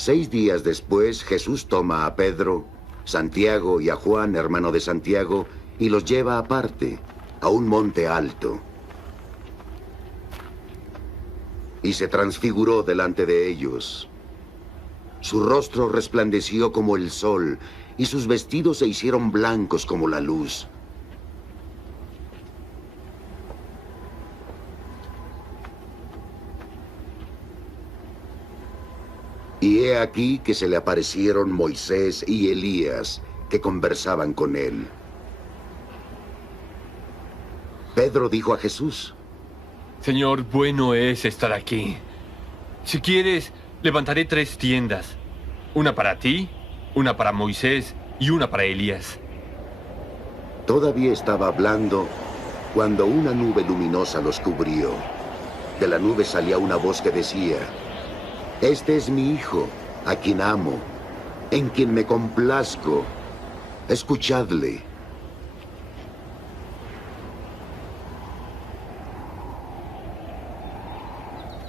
6 días después, Jesús toma a Pedro, Santiago y a Juan, hermano de Santiago, y los lleva aparte, a un monte alto. Y se transfiguró delante de ellos. Su rostro resplandeció como el sol, y sus vestidos se hicieron blancos como la luz. Y he aquí que se le aparecieron Moisés y Elías, que conversaban con él. Pedro dijo a Jesús: Señor, bueno es estar aquí. Si quieres, levantaré 3 tiendas. Una para ti, una para Moisés y una para Elías. Todavía estaba hablando cuando una nube luminosa los cubrió. De la nube salía una voz que decía: Este es mi Hijo, a quien amo, en quien me complazco. Escuchadle.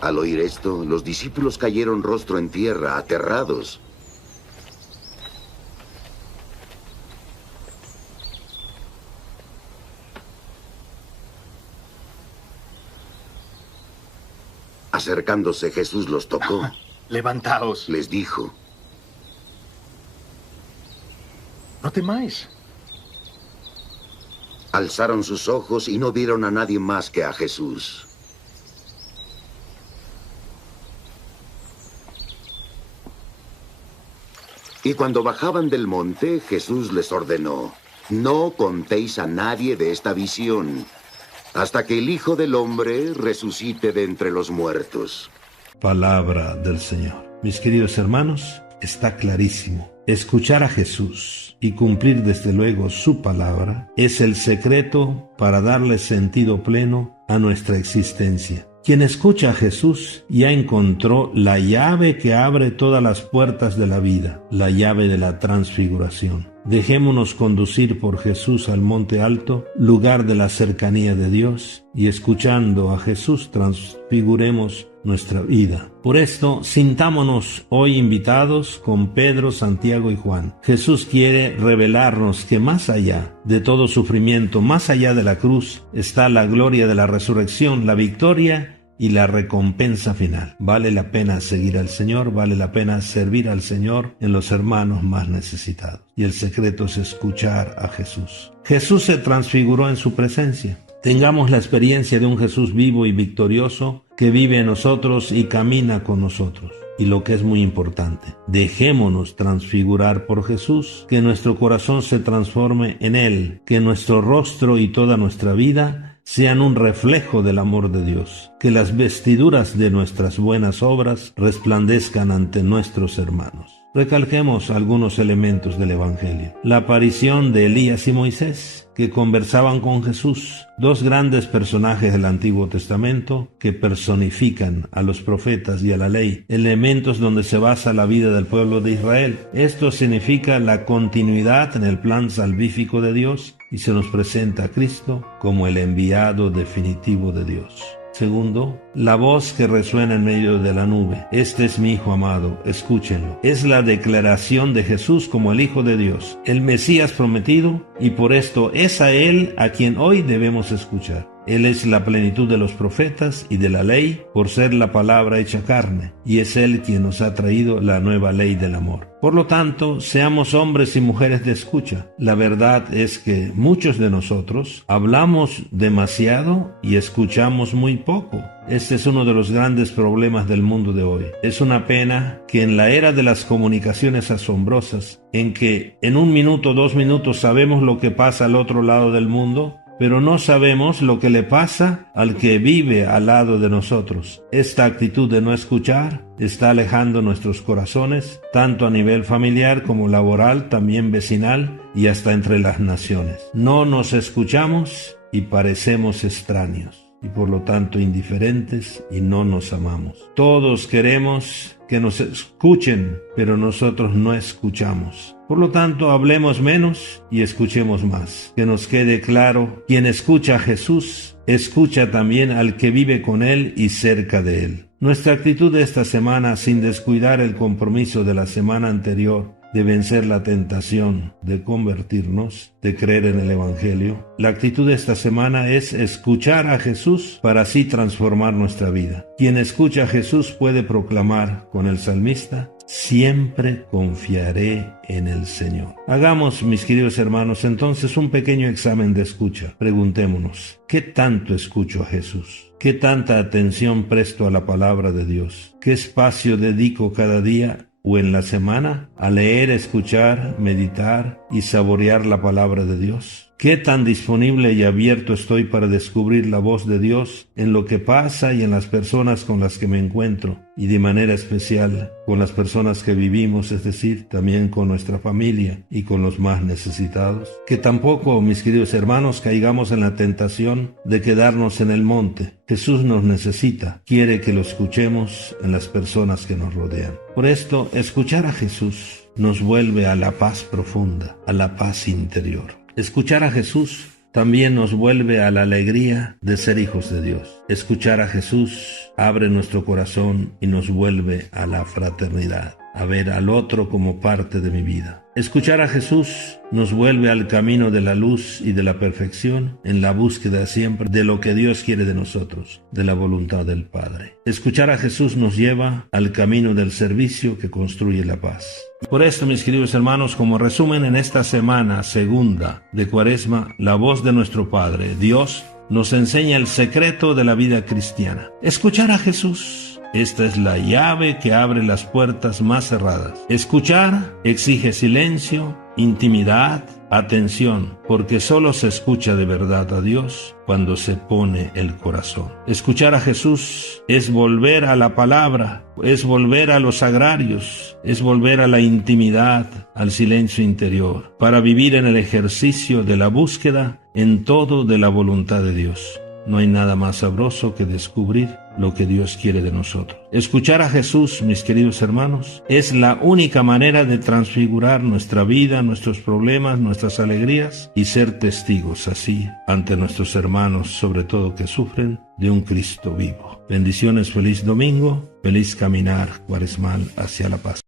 Al oír esto, los discípulos cayeron rostro en tierra, aterrados. Acercándose, Jesús los tocó. Levantaos. Les dijo: No temáis. Alzaron sus ojos y no vieron a nadie más que a Jesús. Y cuando bajaban del monte, Jesús les ordenó: No contéis a nadie de esta visión, hasta que el Hijo del Hombre resucite de entre los muertos. Palabra del Señor. Mis queridos hermanos, está clarísimo. Escuchar a Jesús y cumplir desde luego su palabra es el secreto para darle sentido pleno a nuestra existencia. Quien escucha a Jesús ya encontró la llave que abre todas las puertas de la vida, la llave de la transfiguración. Dejémonos conducir por Jesús al monte alto, lugar de la cercanía de Dios, y escuchando a Jesús transfiguremos nuestra vida. Por esto, sintámonos hoy invitados con Pedro, Santiago y Juan. Jesús quiere revelarnos que más allá de todo sufrimiento, más allá de la cruz, está la gloria de la resurrección, la victoria y la recompensa final. Vale la pena seguir al Señor, vale la pena servir al Señor en los hermanos más necesitados. Y el secreto es escuchar a Jesús. Jesús se transfiguró en su presencia. Tengamos la experiencia de un Jesús vivo y victorioso que vive en nosotros y camina con nosotros. Y lo que es muy importante, dejémonos transfigurar por Jesús, que nuestro corazón se transforme en Él, que nuestro rostro y toda nuestra vida sean un reflejo del amor de Dios, que las vestiduras de nuestras buenas obras resplandezcan ante nuestros hermanos. Recalquemos algunos elementos del Evangelio. La aparición de Elías y Moisés, que conversaban con Jesús, 2 grandes personajes del Antiguo Testamento que personifican a los profetas y a la ley, elementos donde se basa la vida del pueblo de Israel. Esto significa la continuidad en el plan salvífico de Dios y se nos presenta a Cristo como el enviado definitivo de Dios. Segundo, la voz que resuena en medio de la nube. Este es mi Hijo amado, escúchenlo. Es la declaración de Jesús como el Hijo de Dios, el Mesías prometido, y por esto es a Él a quien hoy debemos escuchar. Él es la plenitud de los profetas y de la ley, por ser la palabra hecha carne, y es Él quien nos ha traído la nueva ley del amor. Por lo tanto, seamos hombres y mujeres de escucha. La verdad es que muchos de nosotros hablamos demasiado y escuchamos muy poco. Este es uno de los grandes problemas del mundo de hoy. Es una pena que en la era de las comunicaciones asombrosas, en que en 1 minuto, 2 minutos sabemos lo que pasa al otro lado del mundo, pero no sabemos lo que le pasa al que vive al lado de nosotros. Esta actitud de no escuchar está alejando nuestros corazones, tanto a nivel familiar como laboral, también vecinal y hasta entre las naciones. No nos escuchamos y parecemos extraños, y por lo tanto indiferentes, y no nos amamos. Todos queremos que nos escuchen, pero nosotros no escuchamos. Por lo tanto, hablemos menos y escuchemos más. Que nos quede claro, quien escucha a Jesús, escucha también al que vive con Él y cerca de Él. Nuestra actitud de esta semana, sin descuidar el compromiso de la semana anterior, de vencer la tentación de convertirnos, de creer en el Evangelio. La actitud de esta semana es escuchar a Jesús para así transformar nuestra vida. Quien escucha a Jesús puede proclamar con el salmista: siempre confiaré en el Señor. Hagamos, mis queridos hermanos, entonces un pequeño examen de escucha. Preguntémonos: ¿qué tanto escucho a Jesús? ¿Qué tanta atención presto a la palabra de Dios? ¿Qué espacio dedico cada día o en la semana a leer, escuchar, meditar y saborear la palabra de Dios? ¿Qué tan disponible y abierto estoy para descubrir la voz de Dios en lo que pasa y en las personas con las que me encuentro? Y de manera especial con las personas que vivimos, es decir, también con nuestra familia y con los más necesitados. Que tampoco, mis queridos hermanos, caigamos en la tentación de quedarnos en el monte. Jesús nos necesita, quiere que lo escuchemos en las personas que nos rodean. Por esto, escuchar a Jesús nos vuelve a la paz profunda, a la paz interior. Escuchar a Jesús también nos vuelve a la alegría de ser hijos de Dios. Escuchar a Jesús abre nuestro corazón y nos vuelve a la fraternidad, a ver al otro como parte de mi vida. Escuchar a Jesús nos vuelve al camino de la luz y de la perfección, en la búsqueda siempre de lo que Dios quiere de nosotros, de la voluntad del Padre. Escuchar a Jesús nos lleva al camino del servicio que construye la paz. Por esto, mis queridos hermanos, como resumen en esta semana segunda de Cuaresma, la voz de nuestro Padre, Dios, nos enseña el secreto de la vida cristiana. Escuchar a Jesús. Esta es la llave que abre las puertas más cerradas. Escuchar exige silencio, intimidad, atención, porque solo se escucha de verdad a Dios cuando se pone el corazón. Escuchar a Jesús es volver a la palabra, es volver a los sagrarios, es volver a la intimidad, al silencio interior, para vivir en el ejercicio de la búsqueda en todo de la voluntad de Dios. No hay nada más sabroso que descubrir lo que Dios quiere de nosotros. Escuchar a Jesús, mis queridos hermanos, es la única manera de transfigurar nuestra vida, nuestros problemas, nuestras alegrías y ser testigos así ante nuestros hermanos, sobre todo que sufren, de un Cristo vivo. Bendiciones, feliz domingo, feliz caminar cuaresmal hacia la paz.